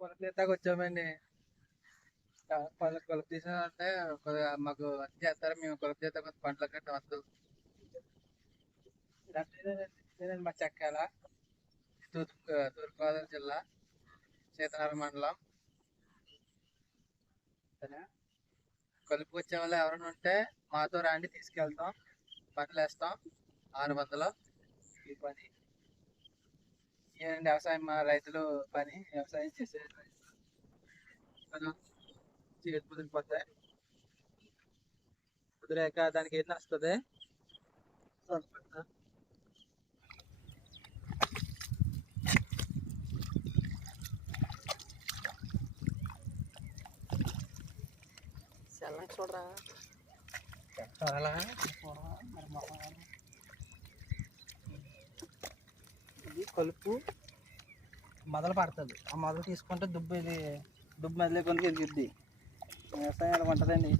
కొలుపు తీస్తాకి వచ్చామండి. కొలుపు తీసామంటే కొద్దిగా మాకు వర్క్ చేస్తారు. మేము కొలుపు తీస్తే కొంచెం పంటలు గట్ట వద్దు. ఇదండి మా చెక్కాల తూర్పుగోదావరి జిల్లా సీతనగరం మండలం. సరే, కలుపుకి వచ్చే వాళ్ళు ఎవరైనా ఉంటే మాతో రాండి, తీసుకెళ్తాం. బట్టలు వేస్తాం 600 ఈ పని. ఏంటండి వ్యవసాయం, మా రైతులు పని వ్యవసాయం చేసే మనం చేతి కుదిరిపోతే కుదిరాక దానికి ఏం వస్తుంది. చూడరా చాలా ఇది కలుపు మొదలు పడుతుంది. ఆ మొదలు తీసుకుంటే దుబ్బు మొదలు కొనుక ఎరుగుద్ది. వ్యవసాయం ఎలా ఉంటుందండి.